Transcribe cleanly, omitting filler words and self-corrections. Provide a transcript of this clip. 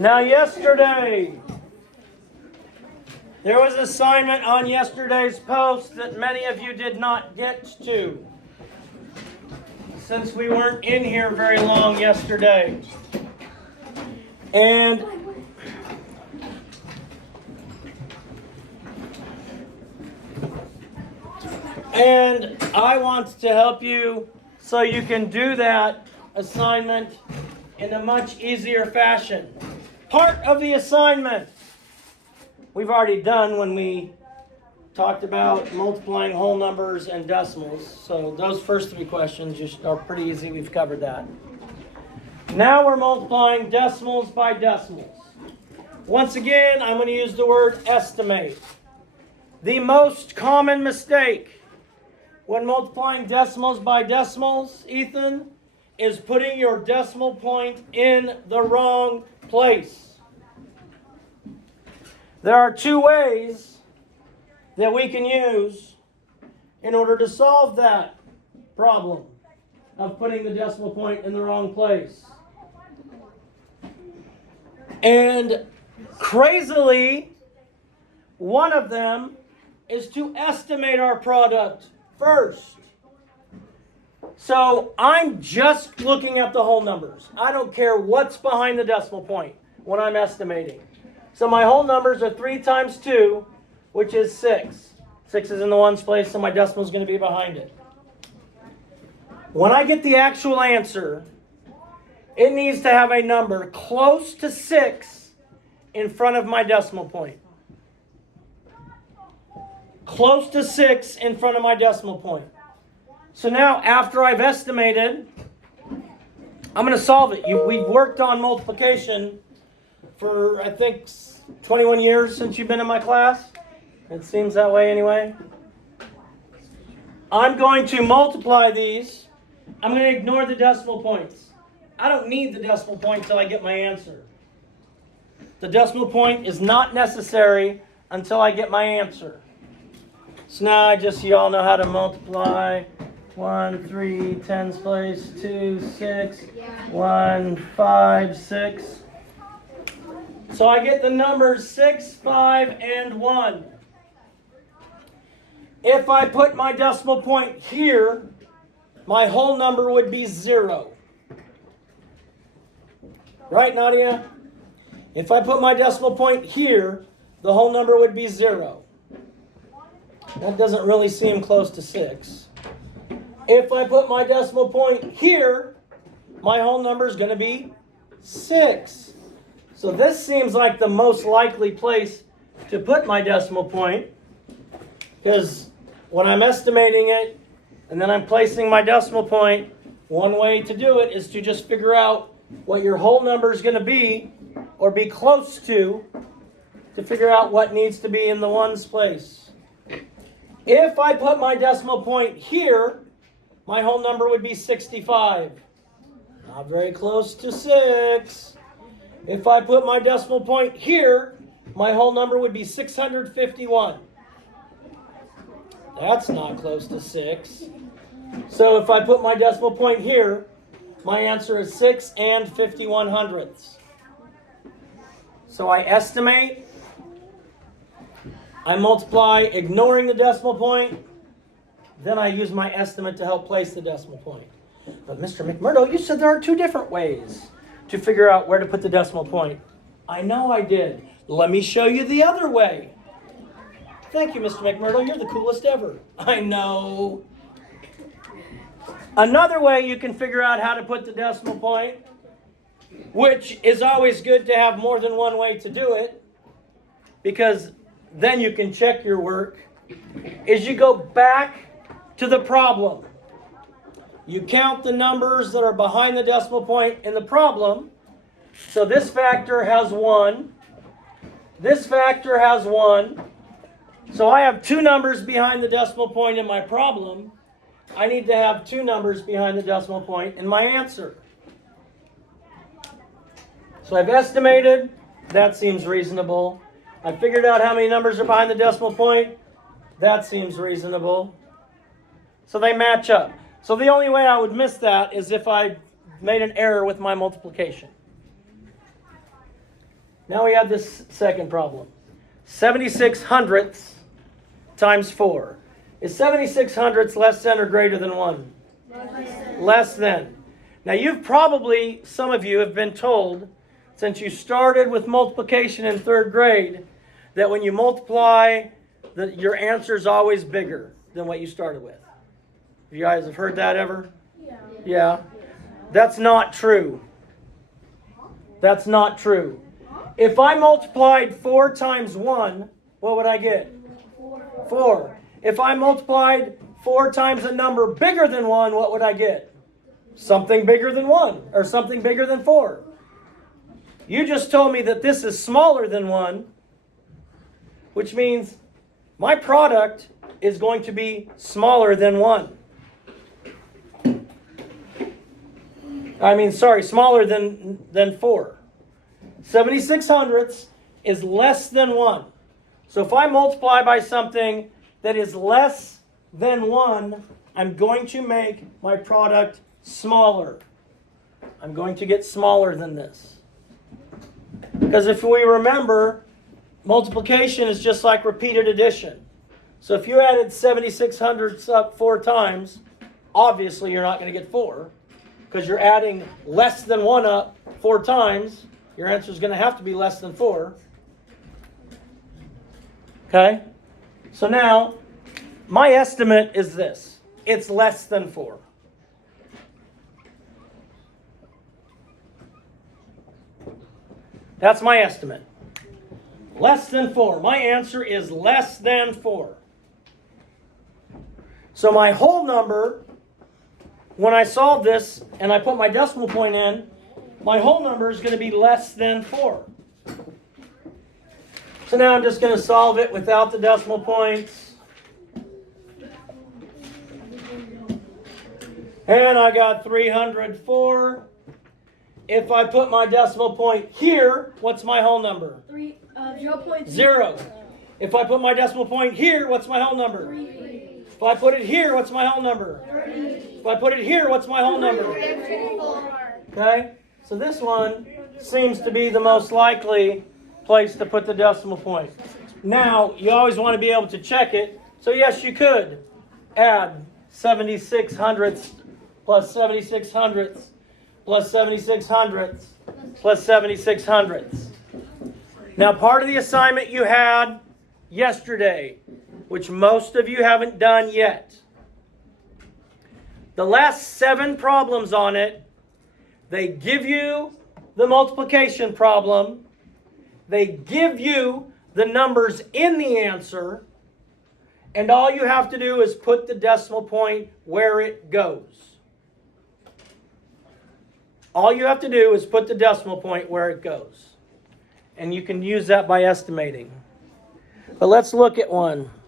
Now yesterday, there was an assignment on yesterday's post that many of you did not get to, since we weren't in here very long yesterday. And I want to help you so you can do that assignment in a much easier fashion. Part of the assignment we've already done when we talked about multiplying whole numbers and decimals. So those first three questions are pretty easy. We've covered that. Now we're multiplying decimals by decimals. Once again, I'm going to use the word estimate. The most common mistake when multiplying decimals by decimals, Ethan, is putting your decimal point in the wrong place. There are two ways that we can use in order to solve that problem of putting the decimal point in the wrong place. And crazily, one of them is to estimate our product first. So I'm just looking at the whole numbers. I don't care what's behind the decimal point when I'm estimating. So my whole numbers are 3 times 2, which is 6. 6 is in the ones place, so my decimal is going to be behind it. When I get the actual answer, it needs to have a number close to 6 in front of my decimal point. Close to 6 in front of my decimal point. So now, after I've estimated, I'm going to solve it. We've worked on multiplication for, I think, 21 years since you've been in my class. It seems that way anyway. I'm going to multiply these. I'm going to ignore the decimal points. I don't need the decimal point until I get my answer. The decimal point is not necessary until I get my answer. So now you all know how to multiply. 1, 3, tens place, 2, 6, 1, 5, 6. So I get the numbers 6, 5, and 1. If I put my decimal point here, my whole number would be 0. Right, Nadia? If I put my decimal point here, the whole number would be 0. That doesn't really seem close to 6. If I put my decimal point here, my whole number is going to be 6. So this seems like the most likely place to put my decimal point, because when I'm estimating it and then I'm placing my decimal point, one way to do it is to just figure out what your whole number is going to be or be close to figure out what needs to be in the ones place. If I put my decimal point here, my whole number would be 65. Not very close to 6. If I put my decimal point here, my whole number would be 651. That's not close to 6. So if I put my decimal point here, my answer is 6 and 51 hundredths. So I estimate, I multiply ignoring the decimal point, then I use my estimate to help place the decimal point. But Mr. McMurdo, you said there are 2 different ways to figure out where to put the decimal point. I know I did. Let me show you the other way. Thank you, Mr. McMurdo. You're the coolest ever. I know. Another way you can figure out how to put the decimal point, which is always good to have more than one way to do it, because then you can check your work, is you go back to the problem. You count the numbers that are behind the decimal point in the problem. So this factor has 1. This factor has 1. So I have 2 numbers behind the decimal point in my problem. I need to have 2 numbers behind the decimal point in my answer. So I've estimated. That seems reasonable. I figured out how many numbers are behind the decimal point. That seems reasonable. So they match up. So the only way I would miss that is if I made an error with my multiplication. Now we have this second problem. 76 hundredths times 4. Is 76 hundredths less than or greater than 1? Less than. Now you've probably, some of you have been told, since you started with multiplication in 3rd grade, that when you multiply, your answer is always bigger than what you started with. You guys have heard that ever? Yeah. That's not true. That's not true. If I multiplied 4 times 1, what would I get? 4. If I multiplied 4 times a number bigger than 1, what would I get? Something bigger than 1, or something bigger than 4. You just told me that this is smaller than 1, which means my product is going to be smaller than 1. Smaller than 4. 76 hundredths is less than 1. So if I multiply by something that is less than 1, I'm going to make my product smaller. I'm going to get smaller than this. Because if we remember, multiplication is just like repeated addition. So if you added 76 hundredths up 4 times, obviously you're not going to get 4. Because you're adding less than 1 up 4 times, your answer is going to have to be less than 4. Okay? So now, my estimate is this. It's less than 4. That's my estimate. Less than 4. My answer is less than 4. So my whole number, when I solve this and I put my decimal point in, my whole number is going to be less than 4. So now I'm just going to solve it without the decimal points. And I got 304. If I put my decimal point here, what's my whole number? 0. If I put my decimal point here, what's my whole number? 3. If I put it here, what's my whole number? 30. If I put it here, what's my whole number? 4. Okay? So this one seems to be the most likely place to put the decimal point. Now, you always want to be able to check it. So yes, you could add 76 hundredths plus 76 hundredths plus 76 hundredths plus 76 hundredths. Now, part of the assignment you had yesterday, which most of you haven't done yet, the last 7 problems on it, they give you the multiplication problem, they give you the numbers in the answer, and all you have to do is put the decimal point where it goes. All you have to do is put the decimal point where it goes. And you can use that by estimating. But let's look at one.